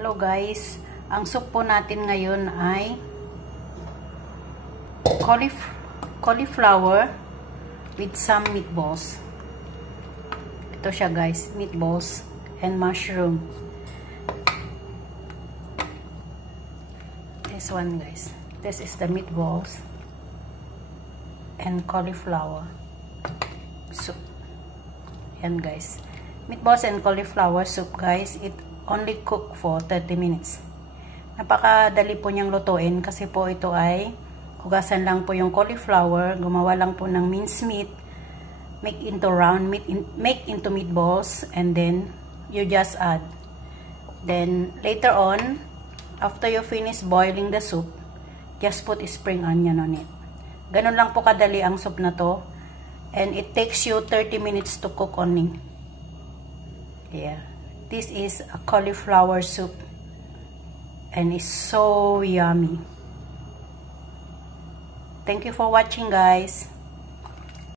Hello guys, ang soup po natin ngayon ay cauliflower with some meatballs. Ito siya guys, meatballs and mushroom. This one guys, this is the meatballs and cauliflower soup. Yan guys, meatballs and cauliflower soup guys, it only cook for 30 minutes. Napakadali po niyang lutuin kasi po ito ay hugasan lang po yung cauliflower, gumawa lang po ng minced meat, make into round meat, make into meatballs, and then you just add. Then later on, after you finish boiling the soup, just put spring onion on it. Ganun lang po kadali ang soup na to, and it takes you 30 minutes to cook only. Yeah. This is a cauliflower soup and it's so yummy. Thank you for watching guys.